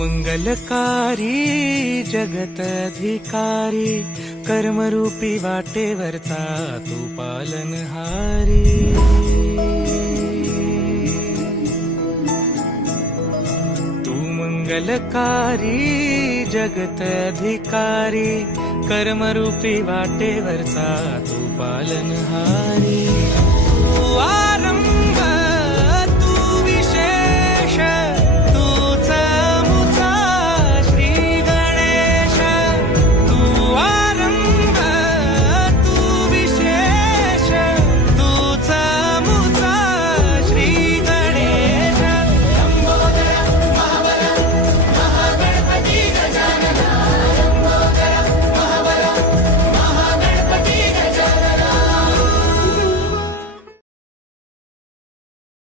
मंगलकारी जगत अधिकारी कर्मरूपी वाटेवरचा तू पालनहारी। तू मंगलकारी जगत अधिकारी कर्मरूपी वाटेवरचा तू पालनहारी।